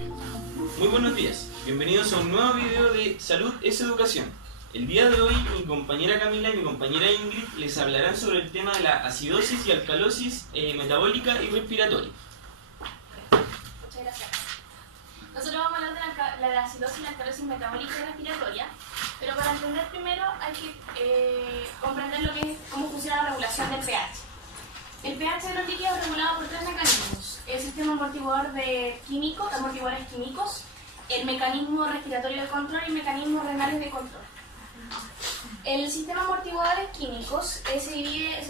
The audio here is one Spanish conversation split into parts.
Muy buenos días, bienvenidos a un nuevo video de Salud es Educación. El día de hoy mi compañera Camila y mi compañera Ingrid les hablarán sobre el tema de la acidosis y alcalosis metabólica y respiratoria. Muchas gracias. Nosotros vamos a hablar de la acidosis y la alcalosis metabólica y respiratoria, pero para entender primero hay que comprender lo que es, cómo funciona la regulación del pH. El pH de los líquidos es regulado por tres mecanismos: el sistema amortiguador amortiguadores químicos, el mecanismo respiratorio de control y el mecanismo renales de control. El sistema amortiguadores químicos se subdivide en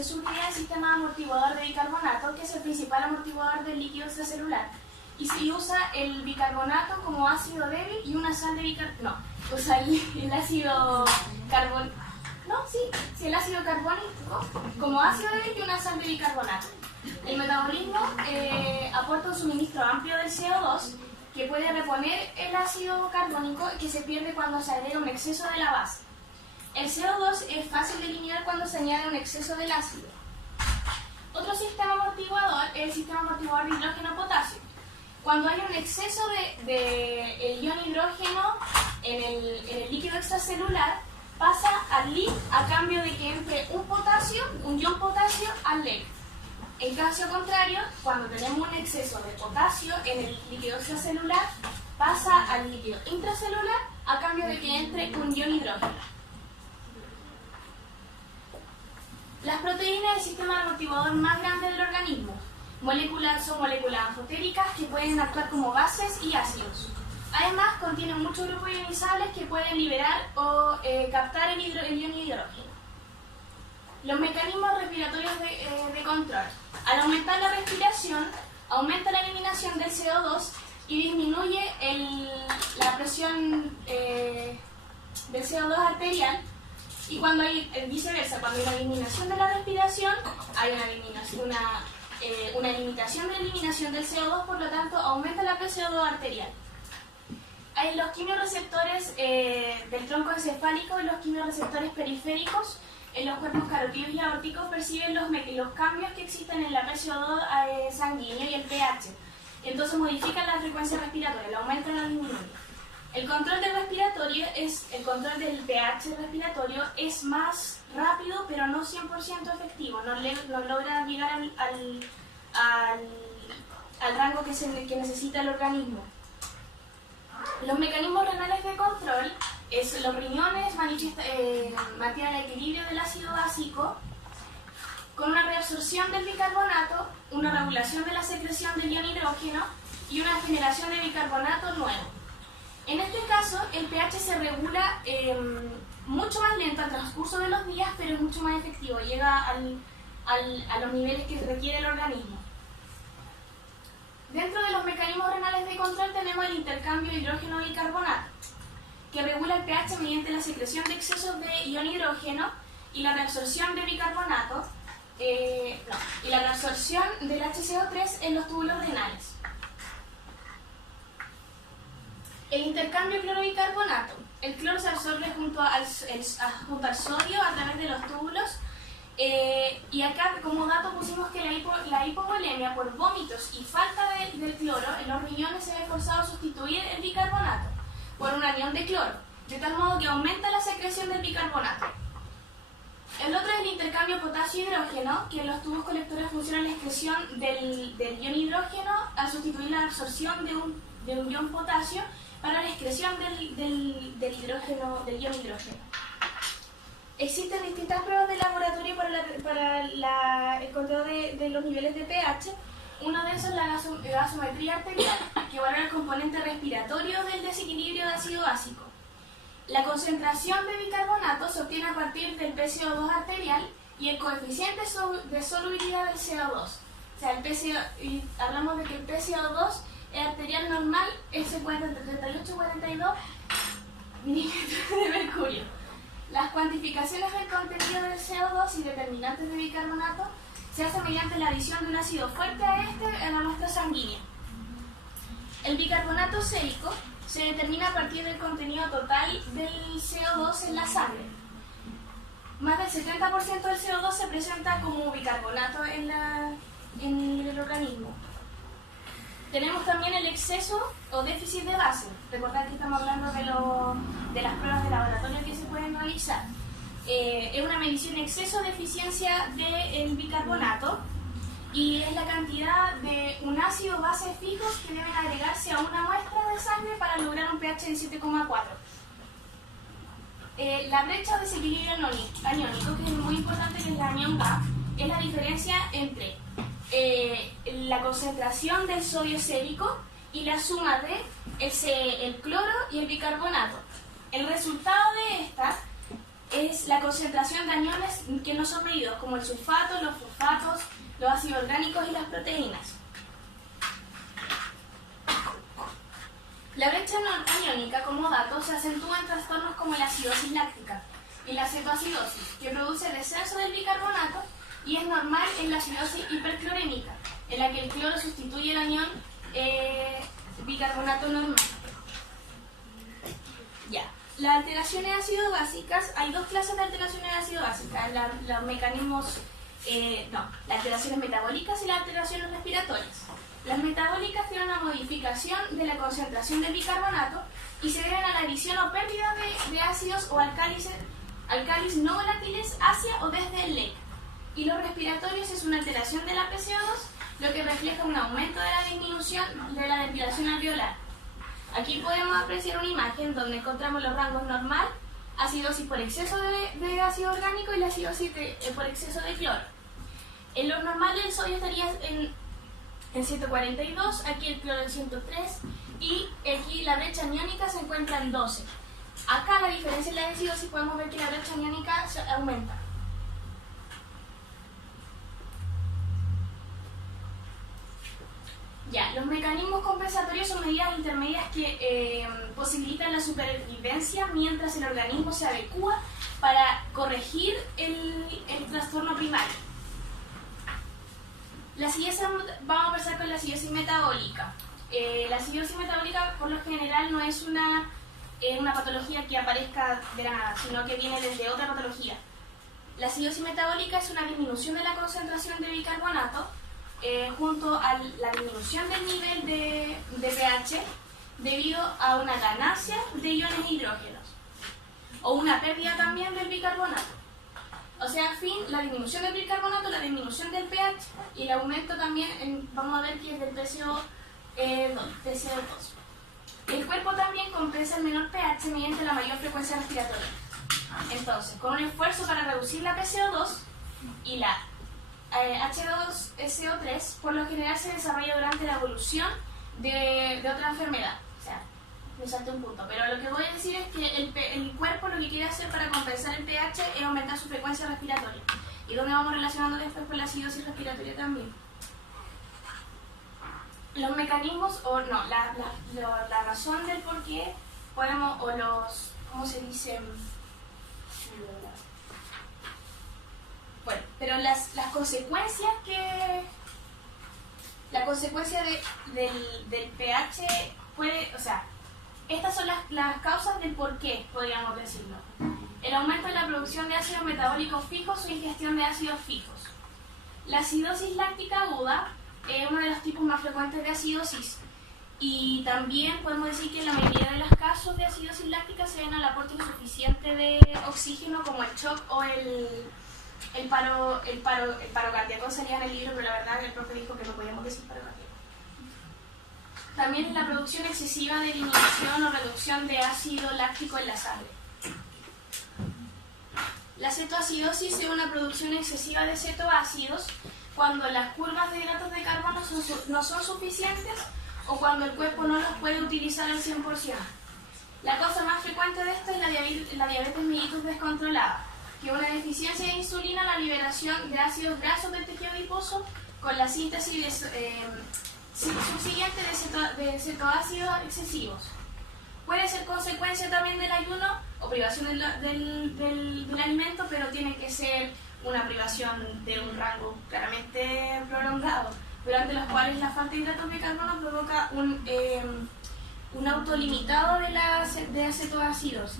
sistema amortiguador de bicarbonato, que es el principal amortiguador del líquido extracelular, y se usa el bicarbonato como ácido débil y una sal de bicarbonato. No, usa el ácido carbónico. El ácido carbónico como ácido débil y una sal de bicarbonato. El metabolismo aporta un suministro amplio del CO2 que puede reponer el ácido carbónico que se pierde cuando se agrega un exceso de la base. El CO2 es fácil de eliminar cuando se añade un exceso del ácido. Otro sistema amortiguador es el sistema amortiguador de hidrógeno-potasio. Cuando hay un exceso de el ion hidrógeno en el líquido extracelular, pasa al LIG a cambio de que entre un ion potasio al LEG. En caso contrario, cuando tenemos un exceso de potasio en el líquido extracelular, pasa al líquido intracelular a cambio de que entre un ion hidrógeno. Las proteínas es el sistema amortiguador más grande del organismo. Son moléculas amfotéricas que pueden actuar como bases y ácidos. Además, contienen muchos grupos ionizables que pueden liberar o captar el ion hidrógeno. Los mecanismos respiratorios de control. Al aumentar la respiración, aumenta la eliminación del CO2 y disminuye la presión del CO2 arterial. Y cuando hay viceversa, cuando hay una eliminación de la respiración, hay una limitación de la eliminación del CO2, por lo tanto aumenta la PCO2 arterial. Hay los quimiorreceptores del tronco encefálico y los quimiorreceptores periféricos en los cuerpos carotídeos y aórticos perciben los cambios que existen en la PCO2 sanguíneo y el pH. Entonces modifican la frecuencia respiratoria, la aumentan o la disminuyen. El control del pH respiratorio es más rápido, pero no 100% efectivo. No logra llegar al rango que necesita el organismo. Los mecanismos renales de control los riñones mantienen el equilibrio del ácido básico con una reabsorción del bicarbonato, una regulación de la secreción del ion hidrógeno y una generación de bicarbonato nuevo. En este caso, el pH se regula mucho más lento al transcurso de los días, pero es mucho más efectivo, llega a los niveles que requiere el organismo. Dentro de los mecanismos renales de control tenemos el intercambio hidrógeno-bicarbonato, que regula el pH mediante la secreción de excesos de ion hidrógeno y la reabsorción de bicarbonato, y la reabsorción del HCO3 en los túbulos renales. El intercambio cloro-bicarbonato. El cloro se absorbe junto al sodio a través de los túbulos. Y acá como dato pusimos que la hipovolemia por vómitos y falta del cloro en los riñones se ve forzado a sustituir el bicarbonato por un anión de cloro, de tal modo que aumenta la secreción del bicarbonato. El otro es el intercambio potasio-hidrógeno, que en los tubos colectores funciona la excreción del ion hidrógeno al sustituir la absorción de un ion potasio para la excreción del ion hidrógeno. Existen distintas pruebas de laboratorio para el control de los niveles de pH. Uno de esos es la gasometría arterial, que evalúa el componente respiratorio del desequilibrio de ácido básico. La concentración de bicarbonato se obtiene a partir del PCO2 arterial y el coeficiente de solubilidad del CO2. O sea, hablamos de que el PCO2 arterial normal se encuentra entre 38 y 42 milímetros de mercurio. Las cuantificaciones del contenido del CO2 y determinantes de bicarbonato se hacen mediante la adición de un ácido fuerte a la muestra sanguínea. El bicarbonato sérico se determina a partir del contenido total del CO2 en la sangre. Más del 70% del CO2 se presenta como bicarbonato en el organismo. Tenemos también el exceso o déficit de base. Recordad que estamos hablando de las pruebas de laboratorio que se pueden realizar. Es una medición exceso de eficiencia del bicarbonato y es la cantidad de un ácido base fijos que deben agregarse a una muestra de sangre para lograr un pH de 7,4. La brecha o desequilibrio aniónico, que es muy importante, que es la anión gap, es la diferencia entre la concentración del sodio sérico y la suma de el cloro y el bicarbonato. El resultado de esta es la concentración de aniones que no son medidos, como el sulfato, los fosfatos, los ácidos orgánicos y las proteínas. La brecha aniónica, como dato, se acentúa en trastornos como la acidosis láctica y la cetoacidosis, que produce descenso del bicarbonato, y es normal en la acidosis hiperclorémica, en la que el cloro sustituye el anión bicarbonato normal. Ya. Las alteraciones ácido-básicas, hay dos clases de alteraciones ácido-básicas, los mecanismos, las alteraciones metabólicas y las alteraciones respiratorias. Las metabólicas tienen una modificación de la concentración de bicarbonato y se deben a la adición o pérdida de ácidos o álcalis no volátiles hacia o desde el LEC. Y los respiratorios es una alteración de la PCO2, lo que refleja un aumento de la disminución de la ventilación alveolar. Aquí podemos apreciar una imagen donde encontramos los rangos normal, acidosis por exceso de ácido orgánico y la acidosis por exceso de cloro. En lo normal el sodio estaría en 142, aquí el cloro en 103 y aquí la brecha aniónica se encuentra en 12. Acá la diferencia en la acidosis podemos ver que la brecha aniónica aumenta. Ya, los mecanismos compensatorios son medidas intermedias que posibilitan la supervivencia mientras el organismo se adecúa para corregir el trastorno primario. Vamos a empezar con la acidosis metabólica. La acidosis metabólica por lo general no es una patología que aparezca de la nada, sino que viene desde otra patología. La acidosis metabólica es una disminución de la concentración de bicarbonato junto a la disminución del nivel de pH debido a una ganancia de iones hidrógenos o una pérdida también del bicarbonato. O sea, la disminución del bicarbonato, la disminución del pH y el aumento también, vamos a ver que es del PCO2. El cuerpo también compensa el menor pH mediante la mayor frecuencia respiratoria. Entonces, con un esfuerzo para reducir la PCO2 y la H2SO3, por lo general se desarrolla durante la evolución de otra enfermedad. O sea, me salté un punto, pero lo que voy a decir es que el cuerpo lo que quiere hacer para compensar el pH es aumentar su frecuencia respiratoria. Y donde vamos relacionando después con la acidosis respiratoria también. Los mecanismos, la razón del por qué podemos, ¿cómo se dice? Bueno, pero las consecuencias la consecuencia del pH puede, o sea, estas son las causas del por qué, podríamos decirlo. El aumento de la producción de ácidos metabólicos fijos o ingestión de ácidos fijos. La acidosis láctica aguda es uno de los tipos más frecuentes de acidosis y también podemos decir que en la mayoría de los casos de acidosis láctica se ven al aporte insuficiente de oxígeno como el shock o el paro cardíaco salía en el libro, pero la verdad el profe dijo que no podíamos decir paro cardíaco. También la producción excesiva de eliminación o reducción de ácido láctico en la sangre. La cetoacidosis es una producción excesiva de cetoácidos cuando las curvas de hidratos de carbono no son suficientes o cuando el cuerpo no los puede utilizar al 100%. La causa más frecuente de esto es la diabetes mellitus descontrolada, que es una deficiencia de insulina, la liberación de ácidos grasos del tejido adiposo con la síntesis subsiguiente de cetoácidos excesivos. Puede ser consecuencia también del ayuno o privación del alimento, pero tiene que ser una privación de un rango claramente prolongado, durante los cuales la falta de hidratos de carbono provoca un autolimitado de acetoácidos.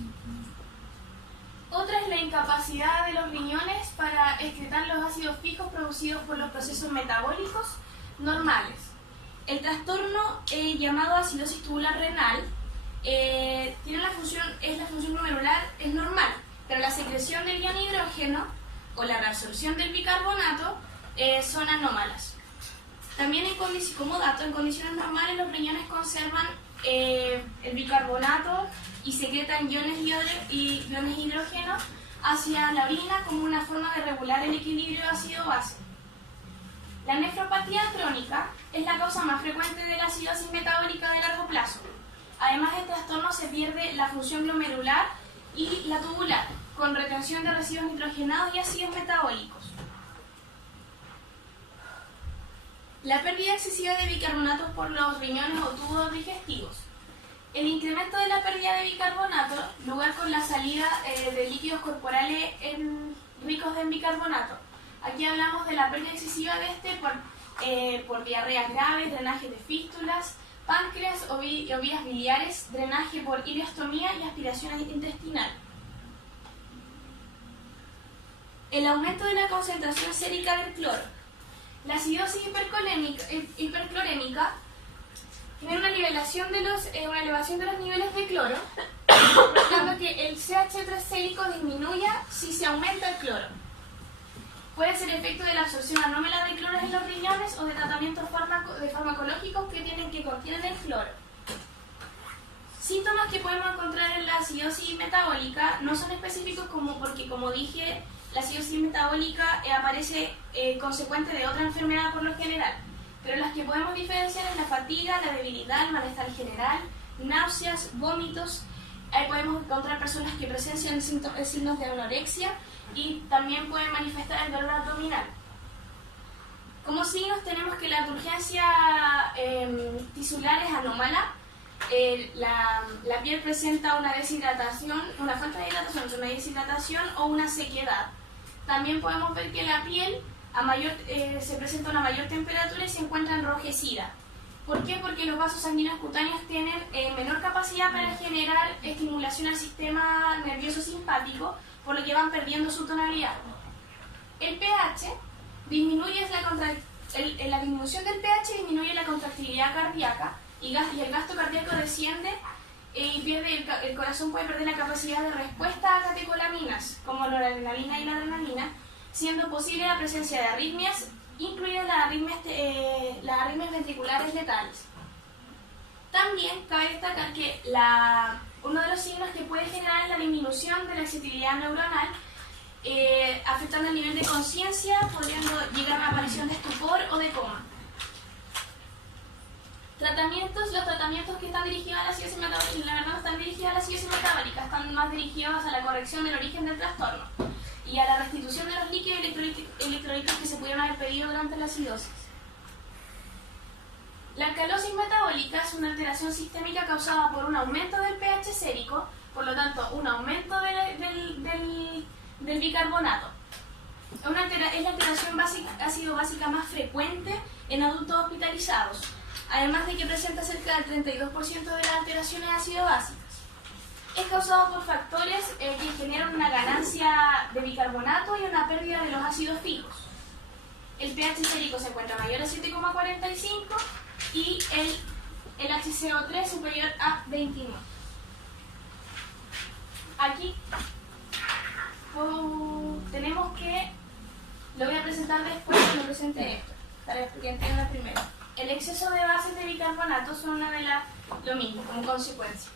Otra es la incapacidad de los riñones para excretar los ácidos fijos producidos por los procesos metabólicos normales. El trastorno llamado acidosis tubular renal tiene la función glomerular, es normal, pero la secreción del ion hidrógeno o la reabsorción del bicarbonato son anómalas. También como dato, en condiciones normales los riñones conservan el bicarbonato y secretan iones hidrógeno hacia la orina como una forma de regular el equilibrio ácido-base. La nefropatía crónica es la causa más frecuente de la acidosis metabólica de largo plazo. Además, del trastorno se pierde la función glomerular y la tubular, con retención de residuos nitrogenados y ácidos metabólicos. La pérdida excesiva de bicarbonatos por los riñones o tubos digestivos. El incremento de la pérdida de bicarbonato, lugar con la salida de líquidos corporales ricos en bicarbonato. Aquí hablamos de la pérdida excesiva de este por diarreas graves, drenaje de fístulas, páncreas o vías biliares, drenaje por ileostomía y aspiración intestinal. El aumento de la concentración sérica del cloro. La acidosis hiperclorémica tiene una elevación de los niveles de cloro, provocando que el CH3 sérico disminuya si se aumenta el cloro. Puede ser efecto de la absorción anómala de cloro en los riñones o de tratamientos farmacológicos que contienen el cloro. Síntomas que podemos encontrar en la acidosis metabólica no son específicos porque, como dije, la acidosis metabólica aparece consecuente de otra enfermedad por lo general, pero las que podemos diferenciar es la fatiga, la debilidad, el malestar general, náuseas, vómitos. Ahí podemos encontrar personas que presencian signos de anorexia y también pueden manifestar el dolor abdominal. Como signos tenemos que la turgencia tisular es anómala, la piel presenta una deshidratación, una falta de hidratación, una deshidratación o una sequedad. También podemos ver que la piel se presenta una mayor temperatura y se encuentra enrojecida. ¿Por qué? Porque los vasos sanguíneos cutáneos tienen menor capacidad para generar estimulación al sistema nervioso simpático, por lo que van perdiendo su tonalidad. El pH disminuye la disminución del pH disminuye la contractilidad cardíaca y el gasto cardíaco desciende y el corazón puede perder la capacidad de respuesta a catecolaminas como la noradrenalina y la adrenalina, siendo posible la presencia de arritmias, incluidas las arritmias ventriculares letales. También cabe destacar que uno de los signos que puede generar es la disminución de la excitabilidad neuronal, afectando el nivel de conciencia, pudiendo llegar a la aparición de estupor o de coma. Los tratamientos que están dirigidos a la acidosis metabólica, la verdad no están dirigidos a la acidosis metabólica, están más dirigidos a la corrección del origen del trastorno y a la restitución de los líquidos electrolíticos que se pudieron haber perdido durante la acidosis. La alcalosis metabólica es una alteración sistémica causada por un aumento del pH sérico, por lo tanto un aumento del bicarbonato. Es la alteración ácido-básica más frecuente en adultos hospitalizados, además de que presenta cerca del 32% de las alteraciones ácido-básicas. Es causado por factores que generan una ganancia de bicarbonato y una pérdida de los ácidos fijos. El pH sérico se encuentra mayor a 7,45 y el HCO3 superior a 29. Aquí tenemos que, lo voy a presentar después cuando presente esto, para que entiendan primero. El exceso de bases de bicarbonato son lo mismo, como consecuencia.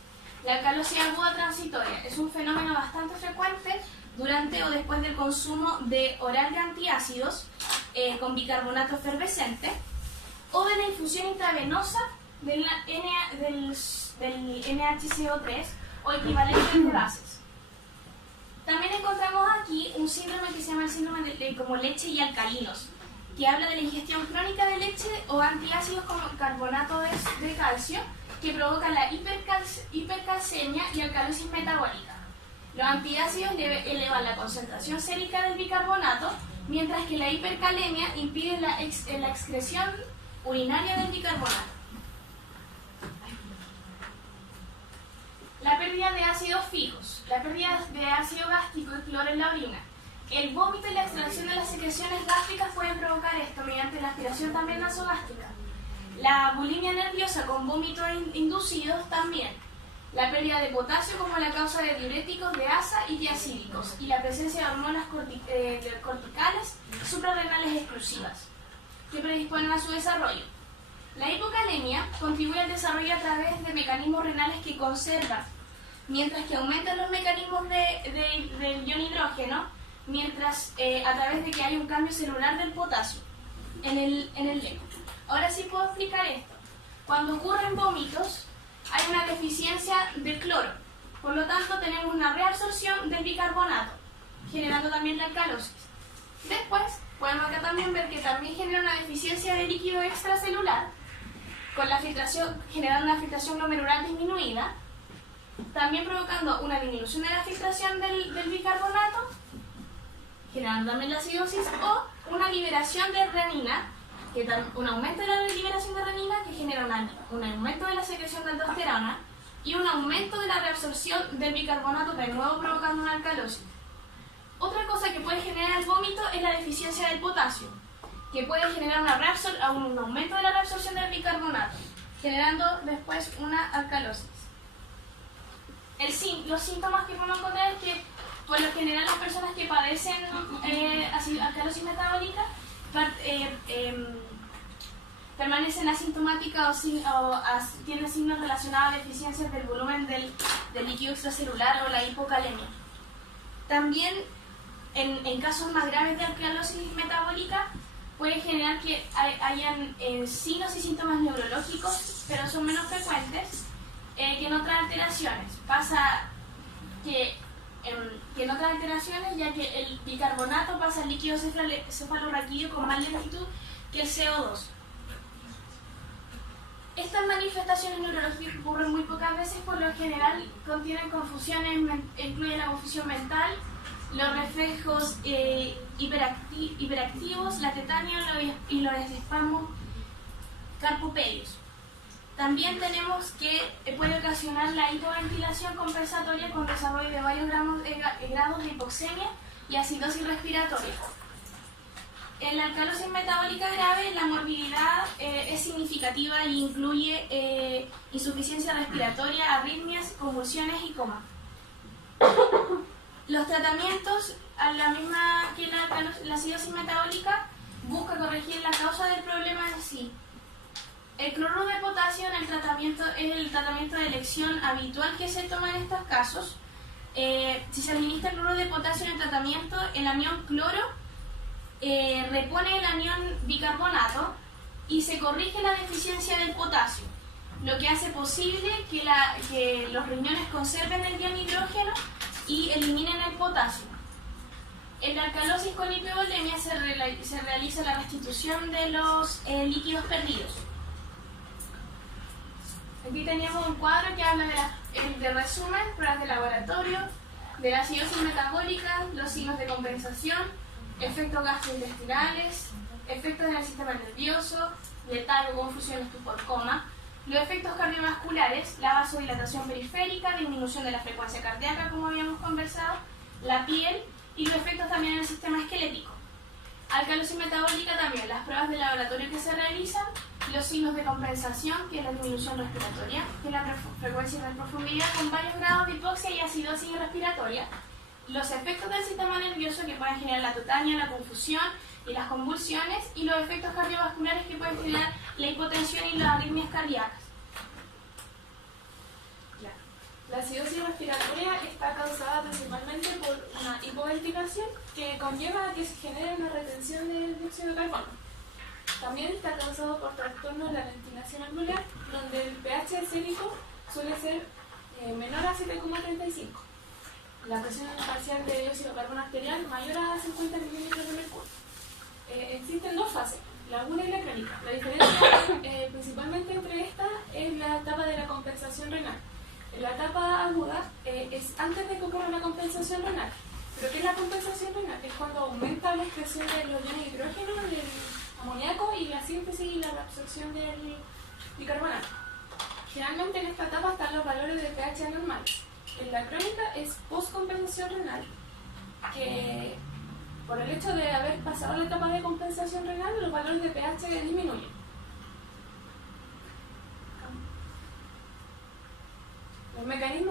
La alcalosis aguda transitoria es un fenómeno bastante frecuente durante o después del consumo oral de antiácidos con bicarbonato efervescente o de la infusión intravenosa del NaCO3 o equivalentes de bases. También encontramos aquí un síndrome que se llama el síndrome de como leche y alcalinos, que habla de la ingestión crónica de leche o antiácidos como carbonato de calcio que provocan la hipercalcemia y alcalosis metabólica. Los antiácidos elevan la concentración sérica del bicarbonato, mientras que la hipercalemia impide la excreción urinaria del bicarbonato. La pérdida de ácidos fijos, la pérdida de ácido gástrico y cloro en la orina. El vómito y la extracción de las secreciones gástricas pueden provocar esto mediante la aspiración también nasogástrica. La bulimia nerviosa con vómitos inducidos también. La pérdida de potasio como la causa de diuréticos de asa y diacídicos. Y la presencia de hormonas corticales suprarrenales exclusivas que predisponen a su desarrollo. La hipocalemia contribuye al desarrollo a través de mecanismos renales que conservan, mientras que aumentan los mecanismos del ion hidrógeno, mientras a través de que hay un cambio celular del potasio en el lecho. Ahora sí puedo explicar esto. Cuando ocurren vómitos, hay una deficiencia de cloro. Por lo tanto, tenemos una reabsorción del bicarbonato, generando también la alcalosis. Después, podemos acá también ver que también genera una deficiencia de líquido extracelular, con la filtración, generando una filtración glomerular disminuida, también provocando una disminución de la filtración del bicarbonato, generando también la acidosis, o una liberación de renina, un aumento de la liberación de renina que genera un aumento de la secreción de aldosterona y un aumento de la reabsorción del bicarbonato, de nuevo provocando una alcalosis. Otra cosa que puede generar el vómito es la deficiencia del potasio, que puede generar un aumento de la reabsorción del bicarbonato, generando después una alcalosis. Los síntomas que podemos encontrar es que, por lo general, las personas que padecen alcalosis metabólica permanecen asintomáticas o tienen signos relacionados a deficiencias del volumen del líquido extracelular o la hipocalemia. También, en casos más graves de alcalosis metabólica, puede generar que hayan signos y síntomas neurológicos, pero son menos frecuentes que en otras alteraciones. Pasa que en otras alteraciones, ya que el bicarbonato pasa al líquido cefalorraquídeo con más lentitud que el CO2. Estas manifestaciones neurológicas ocurren muy pocas veces, por lo general contienen confusiones, incluyen la confusión mental, los reflejos hiperactivos, la tetania y los espasmos carpopedios. También tenemos que puede ocasionar la hipoventilación compensatoria con desarrollo de varios grados de hipoxemia y acidosis respiratoria. En la alcalosis metabólica grave, la morbilidad es significativa e incluye insuficiencia respiratoria, arritmias, convulsiones y coma. Los tratamientos, a la misma que la acidosis metabólica, busca corregir la causa del problema en sí. El cloruro de potasio es el tratamiento de elección habitual que se toma en estos casos. Si se administra cloruro de potasio en el tratamiento, el anión cloro repone el anión bicarbonato y se corrige la deficiencia del potasio, lo que hace posible que los riñones conserven el ion hidrógeno y eliminen el potasio. En la alcalosis con hipovolemia se realiza la restitución de los líquidos perdidos. Aquí teníamos un cuadro que habla de resumen, pruebas de laboratorio, de la acidosis metabólica, los signos de compensación, efectos gastrointestinales, efectos en el sistema nervioso, letargo, confusión, estupor, coma, los efectos cardiovasculares, la vasodilatación periférica, disminución de la frecuencia cardíaca, como habíamos conversado, la piel y los efectos también en el sistema esquelético. Alcalosis metabólica también, las pruebas de laboratorio que se realizan, los signos de compensación, que es la disminución respiratoria, que es la frecuencia y la profundidad con varios grados de hipoxia y acidosis respiratoria, los efectos del sistema nervioso que pueden generar la tetania, la confusión y las convulsiones, y los efectos cardiovasculares que pueden generar la hipotensión y las arritmias cardíacas. La acidosis respiratoria está causada principalmente por una hipoventilación que conlleva a que se genere una retención del dióxido de carbono. También está causado por trastornos de la ventilación alveolar, donde el pH acético suele ser menor a 7,35. La presión parcial de dióxido de carbono arterial mayor a 50 milímetros de mercurio. Existen dos fases, la aguda y la crónica. La diferencia principalmente entre estas es la etapa de la compensación renal. La etapa aguda es antes de que ocurra una compensación renal. ¿Pero qué es la compensación renal? Es cuando aumenta la excreción de los iones de hidrógeno, del amoníaco y la síntesis y la reabsorción del bicarbonato. Generalmente en esta etapa están los valores de pH anormales. En la crónica es postcompensación renal, que por el hecho de haber pasado la etapa de compensación renal, los valores de pH disminuyen.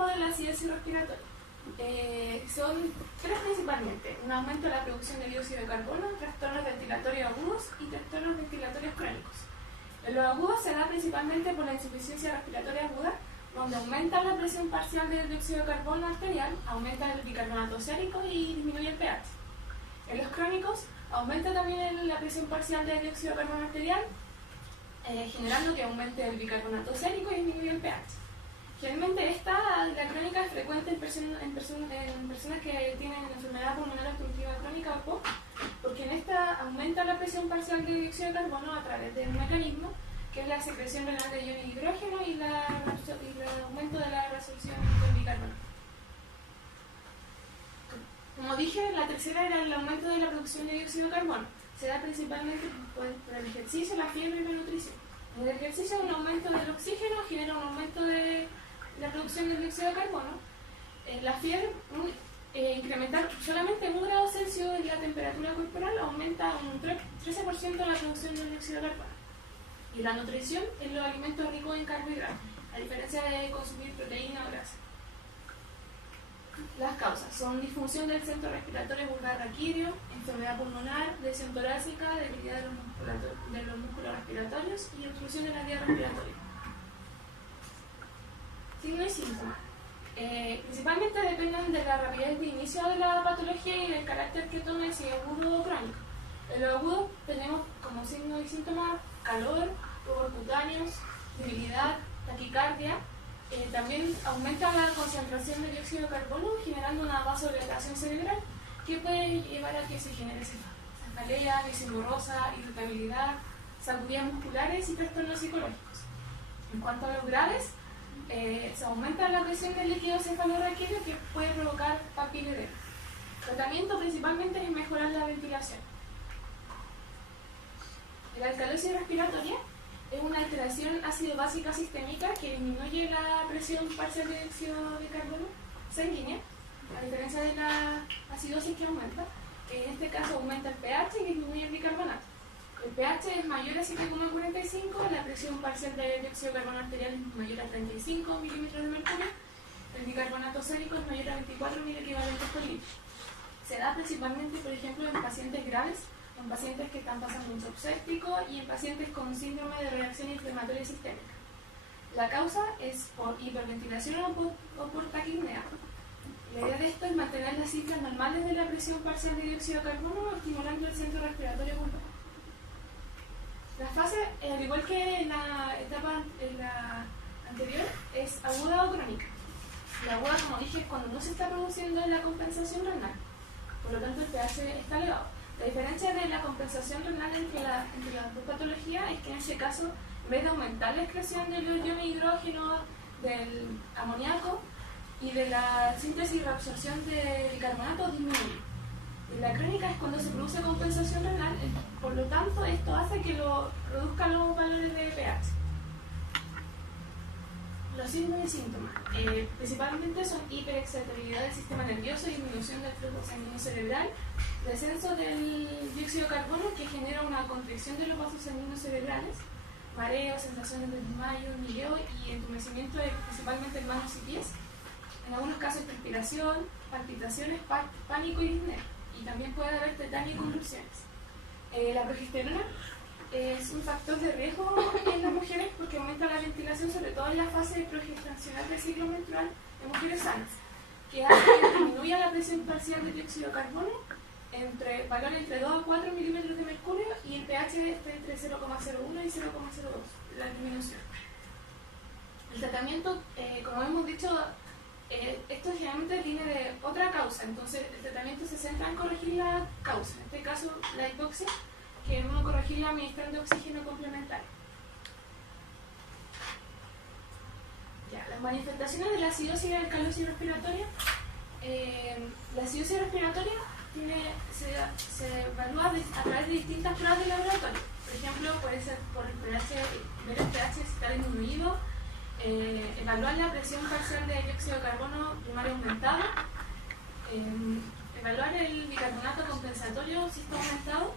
mecanismos de la acidosis respiratoria. Son tres principalmente: un aumento de la producción de dióxido de carbono, trastornos ventilatorios agudos y trastornos ventilatorios crónicos. En los agudos se da principalmente por la insuficiencia respiratoria aguda, donde aumenta la presión parcial del dióxido de carbono arterial, aumenta el bicarbonato sérico y disminuye el pH. En los crónicos aumenta también la presión parcial del dióxido de carbono arterial, generando que aumente el bicarbonato sérico y disminuye el pH. Generalmente la crónica es frecuente en personas que tienen enfermedad pulmonar obstructiva crónica o POC, porque en esta aumenta la presión parcial de dióxido de carbono a través de un mecanismo que es la secreción renal de iones de hidrógeno y el aumento de la resorción del bicarbonato. Como dije, la tercera era el aumento de la producción de dióxido de carbono. Se da principalmente por el ejercicio, la fiebre y la nutrición. En el ejercicio, un aumento del oxígeno genera un aumento de la producción de dióxido de carbono. La fiebre, incrementar solamente 1 grado Celsius en la temperatura corporal aumenta un 13% la producción de dióxido de carbono. Y la nutrición es los alimentos ricos en carbohidratos, a diferencia de consumir proteína o grasa. Las causas son disfunción del centro respiratorio vulvar raquídeo, enfermedad pulmonar, lesión torácica, debilidad de los músculos respiratorios y obstrucción de la vía respiratoria. Signos y síntomas. Principalmente dependen de la rapidez de inicio de la patología y del carácter que tome, si es agudo o crónico. En los agudos tenemos como signos y síntomas calor, rubor cutáneos, debilidad, taquicardia. También aumenta la concentración de dióxido de carbono, generando una vasodilatación cerebral que puede llevar a que se genere cefalea, visión borrosa, irritabilidad, sacudidas musculares y trastornos psicológicos. En cuanto a los graves, se aumenta la presión del líquido cefalorraquídeo que puede provocar papilledema. El tratamiento principalmente es mejorar la ventilación. La alcalosis respiratoria es una alteración ácido-básica sistémica que disminuye la presión parcial de dióxido de carbono sanguínea, a diferencia de la acidosis que aumenta, que en este caso aumenta el pH y disminuye el bicarbonato. El pH es mayor a 7,45, la presión parcial de dióxido de carbono arterial es mayor a 35 milímetros de mercurio, el bicarbonato sérico es mayor a 24 mil equivalentes por litro. Se da principalmente, por ejemplo, en pacientes graves, en pacientes que están pasando un shock séptico y en pacientes con síndrome de reacción inflamatoria sistémica. La causa es por hiperventilación o por taquipnea. La idea de esto es mantener las cifras normales de la presión parcial de dióxido de carbono, estimulando el centro respiratorio vulvar. La fase, al igual que en la etapa anterior, es aguda o crónica. La aguda, como dije, es cuando no se está produciendo la compensación renal, por lo tanto el pH está elevado. La diferencia de la compensación renal entre las dos patologías es que en ese caso, en vez de aumentar la excreción de los iones de hidrógeno, del amoníaco y de la síntesis y reabsorción de bicarbonato, disminuye. En la crónica es cuando se produce compensación renal, por lo tanto esto hace que reduzca los valores de pH. Los signos y síntomas principalmente son hiperexcitabilidad del sistema nervioso, disminución del flujo sanguíneo cerebral, descenso del dióxido de carbono que genera una contracción de los vasos sanguíneos cerebrales, mareo, sensaciones de desmayo, hormigueo y entumecimiento principalmente en manos y pies. En algunos casos transpiración, palpitaciones, pánico y disnea. Y también puede haber tetania y convulsiones. La progesterona es un factor de riesgo en las mujeres porque aumenta la ventilación, sobre todo en la fase progestacional del ciclo menstrual en mujeres sanas, que hace que disminuya la presión parcial de dióxido de carbono valor entre 2 a 4 milímetros de mercurio y el pH está entre 0,01 y 0,02, la disminución. El tratamiento, como hemos dicho, esto generalmente viene de otra causa, entonces el tratamiento se centra en corregir la causa, en este caso la hipoxia, que debemos corregirla administrando oxígeno complementario. Las manifestaciones de la acidosis y alcalosis respiratoria. La acidosis respiratoria se evalúa a través de distintas pruebas de laboratorio. Por ejemplo, puede ser por el pH, ver el pH si está disminuido, evaluar la presión parcial de dióxido de carbono primario aumentado, evaluar el bicarbonato compensatorio si está aumentado.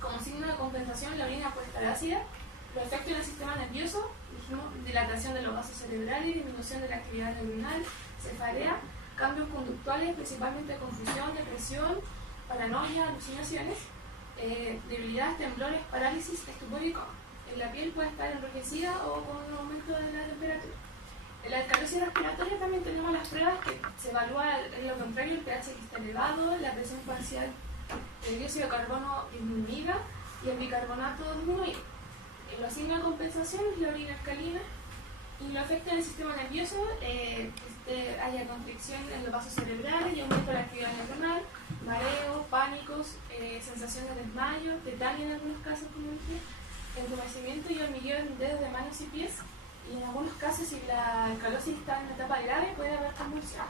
Como signo de compensación, la orina puede estar ácida, los efectos en el sistema nervioso, dijimos, dilatación de los vasos cerebrales, disminución de la actividad neuronal, cefalea, cambios conductuales, principalmente confusión, depresión, paranoia, alucinaciones, debilidad, temblores, parálisis, estupor y coma. En la piel puede estar enrojecida o con un aumento de la temperatura. En la alcalosis respiratoria también tenemos las pruebas que se evalúa en lo contrario el pH que está elevado, la presión parcial del dióxido de carbono disminuida y el bicarbonato disminuido. Los signos de compensación es la orina alcalina y lo afecta en el sistema nervioso, haya constricción en los vasos cerebrales y aumento de la actividad neuronal, mareos, pánicos, sensación de desmayo, tetania en algunos casos, como dije, entumecimiento y hormigueo en dedos de manos y pies. Y en algunos casos, si la alcalosis está en etapa grave, puede haber convulsión.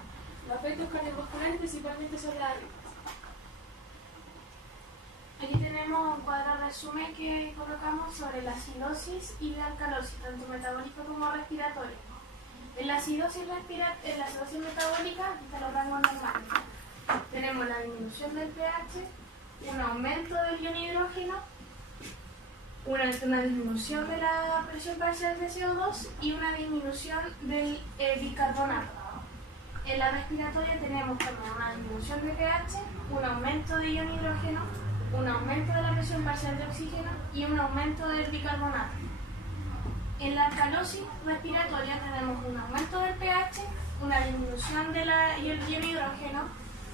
Los efectos cardiovasculares principalmente son las arritmias. Aquí tenemos un cuadro de resumen que colocamos sobre la acidosis y la alcalosis, tanto metabólica como respiratoria. En la acidosis metabólica están los rangos normales. Tenemos la disminución del pH, un aumento del ion hidrógeno, una disminución de la presión parcial de CO2 y una disminución del bicarbonato. En la respiratoria tenemos como una disminución de pH, un aumento de ion hidrógeno, un aumento de la presión parcial de oxígeno y un aumento del bicarbonato. En la alcalosis respiratoria tenemos un aumento del pH, una disminución del ion hidrógeno,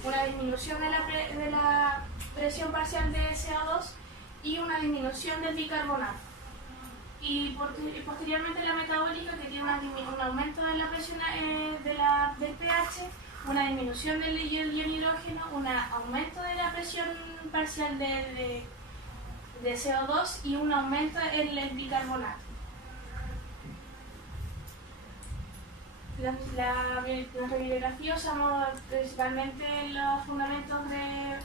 una disminución de la presión parcial de CO2 y una disminución del bicarbonato. Y posteriormente la metabólica, que tiene un aumento de la presión del pH, una disminución del ion hidrógeno, un aumento de la presión parcial de CO2 y un aumento en el bicarbonato. La bibliografía usamos principalmente los fundamentos de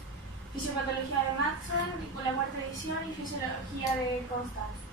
fisiopatología de Maxwell, con la cuarta edición, y fisiología de Constance.